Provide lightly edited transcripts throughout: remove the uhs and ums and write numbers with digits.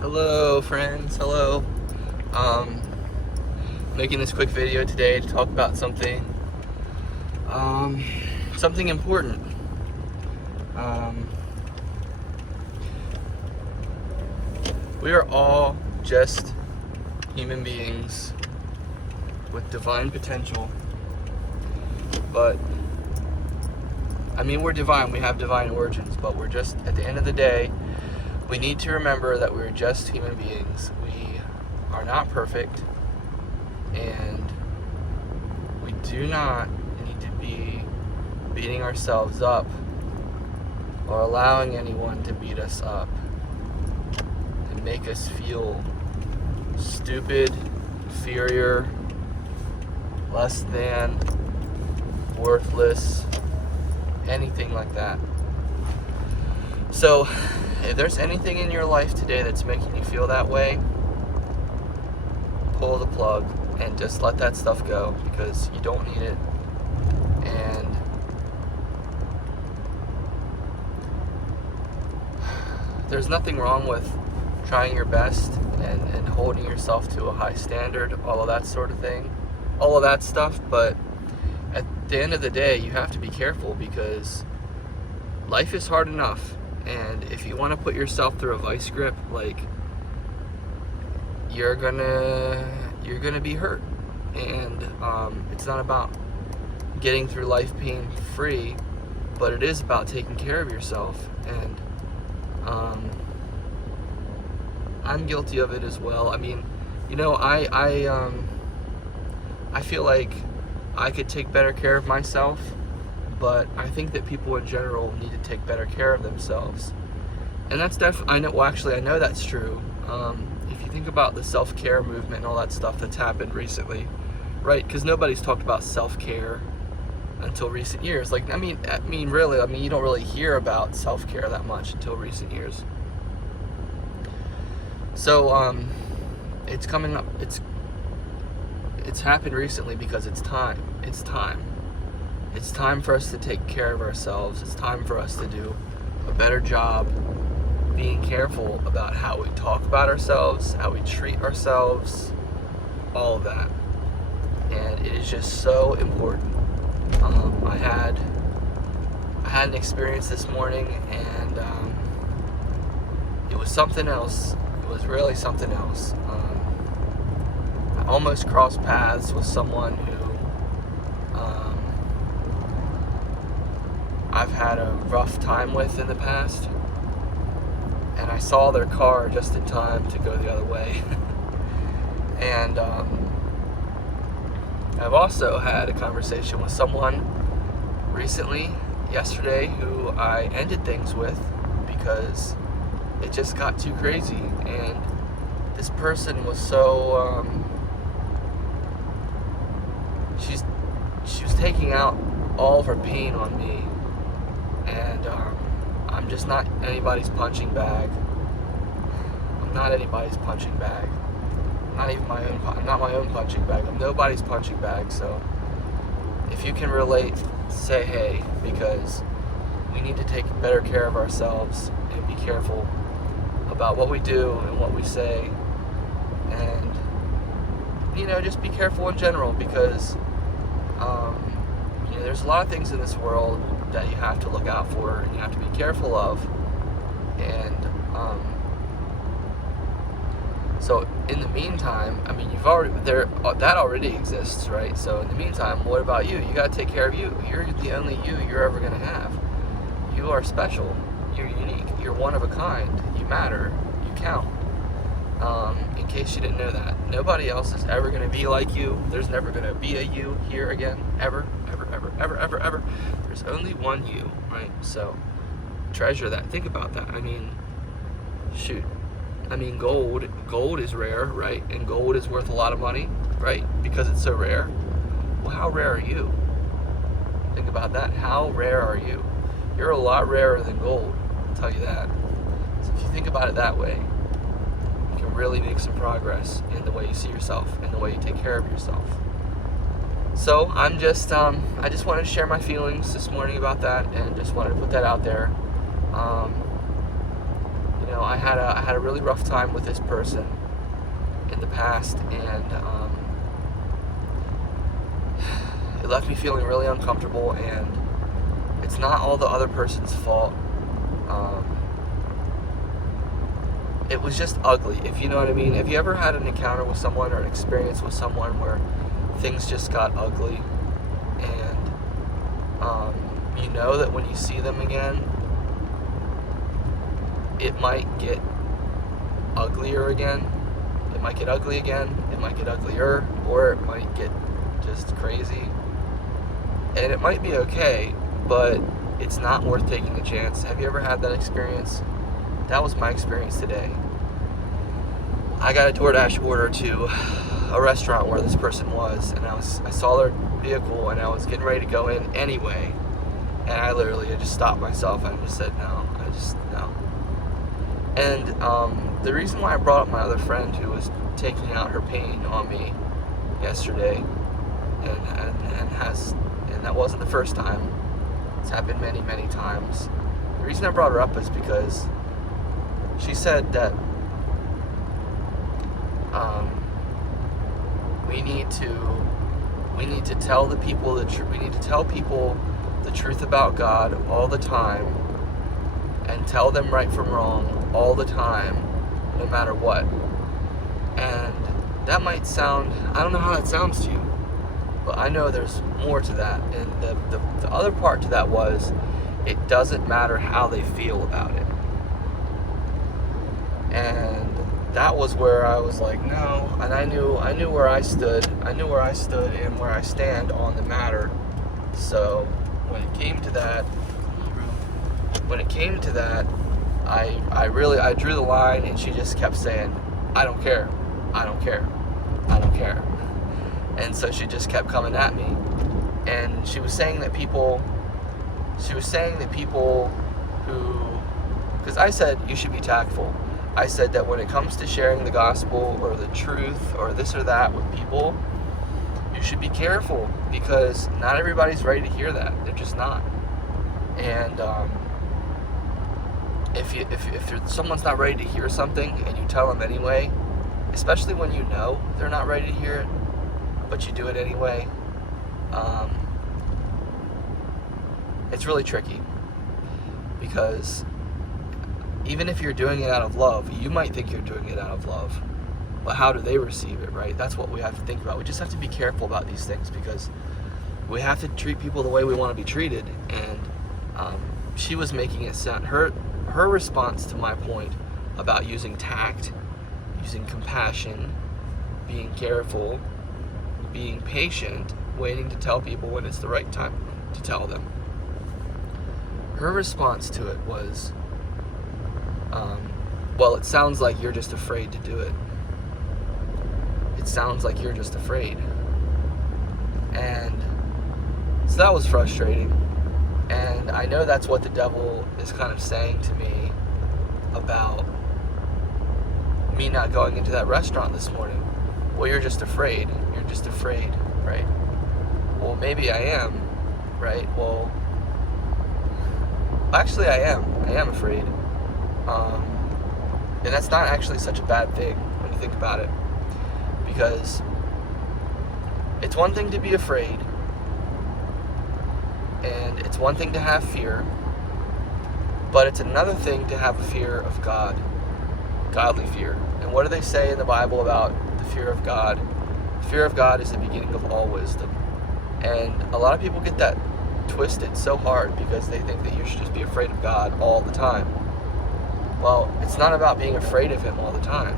Hello friends, hello. Um, Making this quick video today to talk about something important. Um, we are all just human beings with divine potential, but we're divine, we have divine origins, but we're just, at the end of the day, we need to remember that we're just human beings. We are not perfect, and we do not need to be beating ourselves up or allowing anyone to beat us up and make us feel stupid, inferior, less than, worthless, anything like that. So, if there's anything in your life today that's making you feel that way, pull the plug and just let that stuff go, because you don't need it. And there's nothing wrong with trying your best and holding yourself to a high standard, all of that sort of thing, all of that stuff, but at the end of the day, you have to be careful, because life is hard enough. And if you want to put yourself through a vice grip, you're gonna be hurt. And it's not about getting through life pain free, but it is about taking care of yourself. And I'm guilty of it as well. I feel like I could take better care of myself, but I think that people in general need to take better care of themselves. And that's I know that's true. If you think about the self-care movement and all that stuff that's happened recently, right? Because nobody's talked about self-care until recent years. Really, you don't really hear about self-care that much until recent years. So, it's coming up. It's happened recently because it's time. It's time. It's time for us to take care of ourselves. It's time for us to do a better job being careful about how we talk about ourselves, how we treat ourselves, all of that. And it is just so important. I had an experience this morning, and it was something else. It was really something else. I almost crossed paths with someone who I've had a rough time with in the past, and I saw their car just in time to go the other way. And I've also had a conversation with someone recently, yesterday, who I ended things with because it just got too crazy. And this person was so she was taking out all of her pain on me, and I'm just not anybody's punching bag. I'm not anybody's punching bag. I'm not my own punching bag. I'm nobody's punching bag. So if you can relate, say hey, because we need to take better care of ourselves and be careful about what we do and what we say, and just be careful in general, because there's a lot of things in this world that you have to look out for and you have to be careful of. And so in the meantime, that already exists, right? So in the meantime, what about you? You got to take care of you. You're the only you you're ever going to have. You are special. You're unique. You're one of a kind. You matter. You count. In case you didn't know that, nobody else is ever going to be like you. There's never going to be a you here again, ever, ever, ever, ever, ever, ever. There's only one you, right? So treasure that. Think about that. Gold is rare, right? And gold is worth a lot of money, right? Because it's so rare. Well, how rare are you? Think about that. How rare are you? You're a lot rarer than gold, I'll tell you that. So if you think about it that way, you can really make some progress in the way you see yourself and the way you take care of yourself. So I just wanted to share my feelings this morning about that, and just wanted to put that out there. I had a really rough time with this person in the past, and it left me feeling really uncomfortable, and it's not all the other person's fault. It was just ugly, if you know what I mean. Have you ever had an encounter with someone or an experience with someone where things just got ugly, and you know that when you see them again, it might get uglier again. It might get ugly again. It might get uglier, or it might get just crazy. And it might be okay, but it's not worth taking a chance. Have you ever had that experience? That was my experience today. I got a DoorDash order to a restaurant where this person was, and I saw their vehicle, and I was getting ready to go in anyway, and I just stopped myself and just said no. No. And the reason why I brought up my other friend who was taking out her pain on me yesterday, and that wasn't the first time. It's happened many, many times. The reason I brought her up is because she said that we need to tell the people the truth. We need to tell people the truth about God all the time, and tell them right from wrong all the time, no matter what. And that might sound, I don't know how that sounds to you, but I know there's more to that. And the other part to that was, it doesn't matter how they feel about it. And that was where I was like, no. And I knew where I stood. I knew where I stood and where I stand on the matter. So when it came to that, I drew the line, and she just kept saying, I don't care. And so she just kept coming at me. And she was saying that people who, because I said you should be tactful. I said that when it comes to sharing the gospel or the truth or this or that with people, you should be careful, because not everybody's ready to hear that. They're just not. And if someone's not ready to hear something and you tell them anyway, especially when you know they're not ready to hear it, but you do it anyway, it's really tricky. Because even if you're doing it out of love, you might think you're doing it out of love, but how do they receive it, right? That's what we have to think about. We just have to be careful about these things, because we have to treat people the way we want to be treated. And she was making it sound, her response to my point about using tact, using compassion, being careful, being patient, waiting to tell people when it's the right time to tell them. Her response to it was, well, it sounds like you're just afraid to do it. It sounds like you're just afraid. And so that was frustrating. And I know that's what the devil is kind of saying to me about me not going into that restaurant this morning. Well, you're just afraid. You're just afraid, right? Well, maybe I am, right? Well, actually I am. I am afraid. And that's not actually such a bad thing when you think about it. Because it's one thing to be afraid, and it's one thing to have fear, but it's another thing to have a fear of God, godly fear. And what do they say in the Bible about the fear of God? The fear of God is the beginning of all wisdom. And a lot of people get that twisted so hard, because they think that you should just be afraid of God all the time. Well, it's not about being afraid of Him all the time.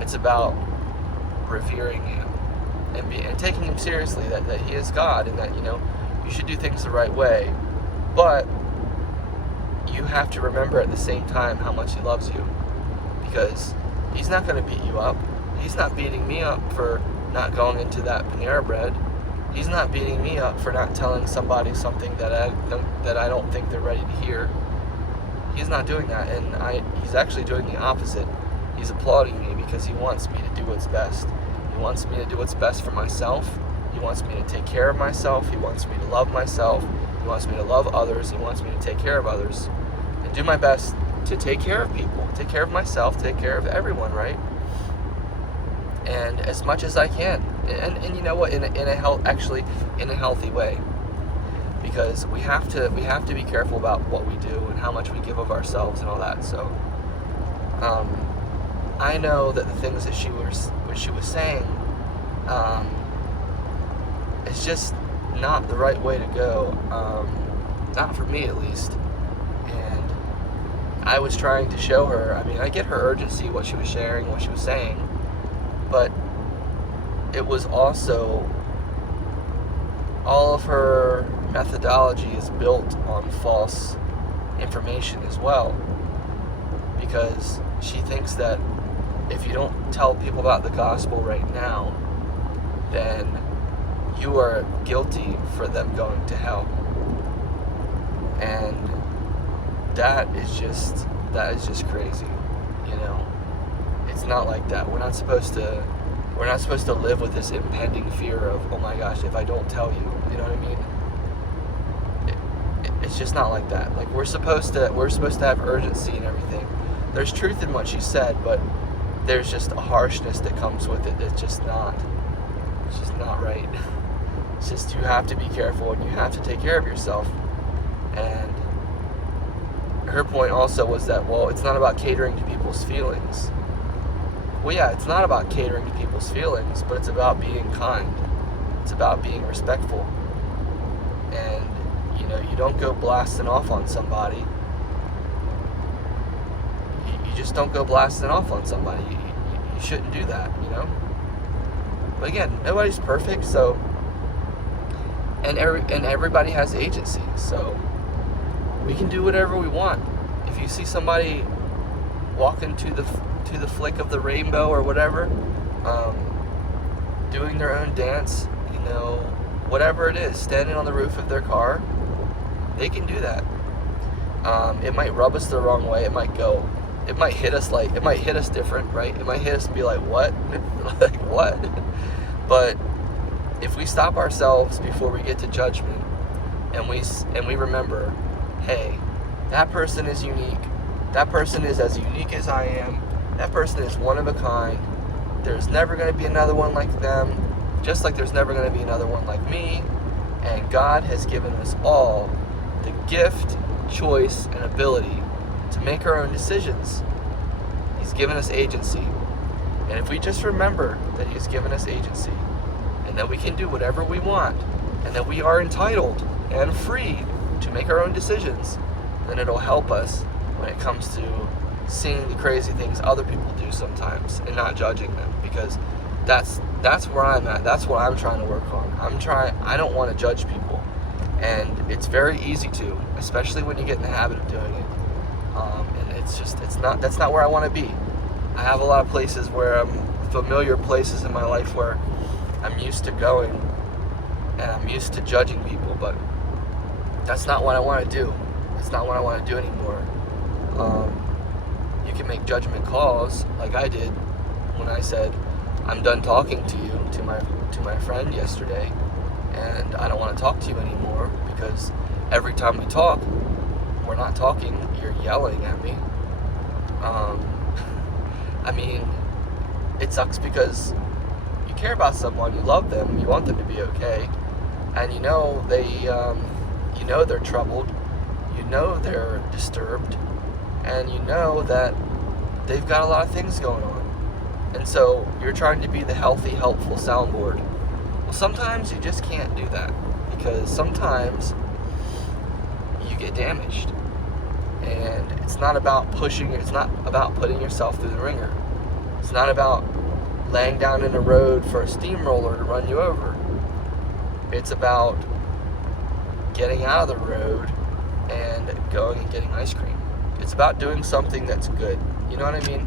It's about revering Him and taking Him seriously, that He is God, and that, you should do things the right way. But you have to remember at the same time how much He loves you, because He's not going to beat you up. He's not beating me up for not going into that Panera Bread. He's not beating me up for not telling somebody something that I don't think they're ready to hear. He's not doing that, and he's actually doing the opposite. He's applauding me because He wants me to do what's best. He wants me to do what's best for myself. He wants me to take care of myself. He wants me to love myself. He wants me to love others. He wants me to take care of others and do my best to take care of people, take care of myself, take care of everyone, right? And as much as I can, and you know what, in a healthy way, because we have to be careful about what we do and how much we give of ourselves and all that. So I know that the things that she was saying, it's just not the right way to go, not for me at least. And I was trying to show her, I mean, I get her urgency, what she was sharing, what she was saying, but it was also, all of her methodology is built on false information as well, because she thinks that if you don't tell people about the gospel right now, then you are guilty for them going to hell. And that is just crazy, you know. It's not like that. We're not supposed to live with this impending fear of, oh my gosh, if I don't tell you, you know what I mean? It's just not like that. Like, we're supposed to have urgency and everything. There's truth in what she said, but there's just a harshness that comes with it that's just not right. It's just, you have to be careful and you have to take care of yourself. And her point also was that, well, it's not about catering to people's feelings. Well, yeah, it's not about catering to people's feelings, but it's about being kind. It's about being respectful. And, you know, you don't go blasting off on somebody. You just don't go blasting off on somebody. You shouldn't do that, you know? But again, nobody's perfect, so... And everybody has agency, so we can do whatever we want. If you see somebody walking to the flick of the rainbow or whatever, doing their own dance, you know, whatever it is, standing on the roof of their car, they can do that. It might rub us the wrong way. It might hit us different, right? It might hit us and be like, what? Like, what? But if we stop ourselves before we get to judgment, and we remember, hey, that person is unique. That person is as unique as I am. That person is one of a kind. There's never going to be another one like them, just like there's never going to be another one like me. And God has given us all the gift, choice, and ability to make our own decisions. He's given us agency. And if we just remember that He's given us agency, and that we can do whatever we want, and that we are entitled and free to make our own decisions, then it'll help us when it comes to seeing the crazy things other people do sometimes and not judging them, because that's where I'm at. That's what I'm trying to work on. I don't want to judge people, and it's very easy to, especially when you get in the habit of doing it. And that's not where I want to be. I have a lot of places where familiar places in my life where I'm used to going, and I'm used to judging people, but that's not what I want to do. It's not what I want to do anymore. You can make judgment calls, like I did when I said, I'm done talking to you, to my friend yesterday, and I don't want to talk to you anymore, because every time we talk, we're not talking, you're yelling at me. I mean, it sucks because you care about someone, you love them, you want them to be okay, and you know they're troubled, you know they're disturbed, and you know that they've got a lot of things going on. And so you're trying to be the healthy, helpful soundboard. Well, sometimes you just can't do that, because sometimes you get damaged. And it's not about putting yourself through the ringer. It's not about laying down in the road for a steamroller to run you over. It's about getting out of the road and going and getting ice cream. It's about doing something that's good. You know what I mean?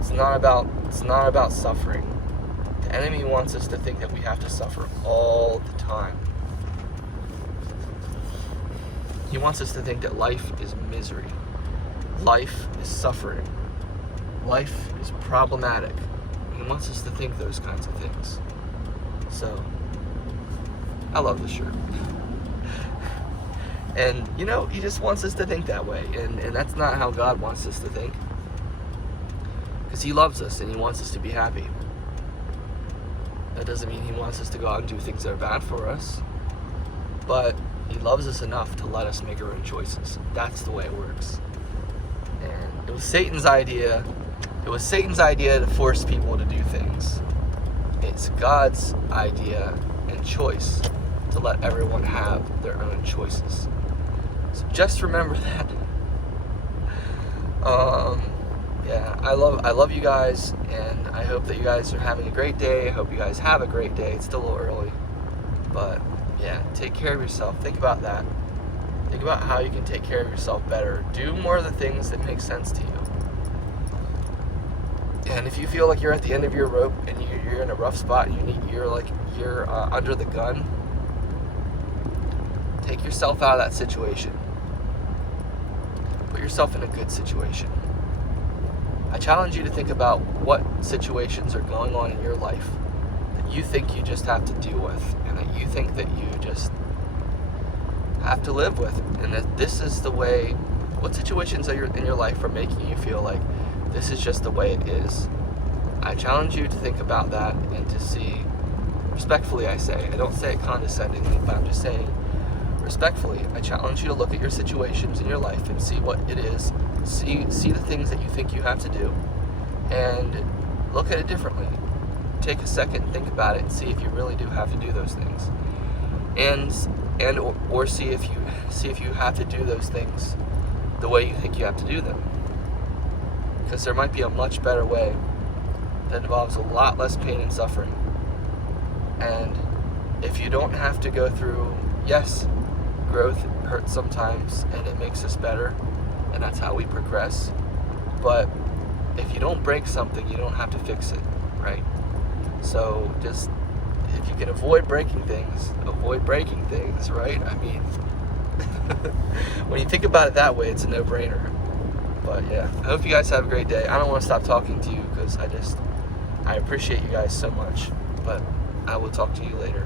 It's not about suffering. The enemy wants us to think that we have to suffer all the time. He wants us to think that life is misery. Life is suffering. Life is problematic. He wants us to think those kinds of things. So, I love this shirt. And, you know, he just wants us to think that way. And that's not how God wants us to think. Because he loves us and he wants us to be happy. That doesn't mean he wants us to go out and do things that are bad for us. But he loves us enough to let us make our own choices. That's the way it works. And it was Satan's idea. It was Satan's idea to force people to do things. It's God's idea and choice to let everyone have their own choices. So just remember that. Yeah, I love you guys, and I hope that you guys are having a great day. I hope you guys have a great day. It's still a little early, but yeah, take care of yourself. Think about that. Think about how you can take care of yourself better. Do more of the things that make sense to you. And if you feel like you're at the end of your rope and you're in a rough spot, and you're under the gun, take yourself out of that situation. Put yourself in a good situation. I challenge you to think about what situations are going on in your life that you think you just have to deal with, and that you think that you just have to live with, and that this is the way. What situations are in your life are making you feel like this is just the way it is? I challenge you to think about that and to see, respectfully I say, I don't say it condescendingly, but I'm just saying respectfully, I challenge you to look at your situations in your life and see what it is. See the things that you think you have to do, and look at it differently. Take a second and think about it and see if you really do have to do those things, or see if you have to do those things the way you think you have to do them. Because there might be a much better way that involves a lot less pain and suffering. And if you don't have to go through, yes, growth hurts sometimes and it makes us better, and that's how we progress. But if you don't break something, you don't have to fix it, right? So just, if you can avoid breaking things, right? I mean, when you think about it that way, it's a no-brainer. But yeah, I hope you guys have a great day. I don't want to stop talking to you because I appreciate you guys so much. But I will talk to you later.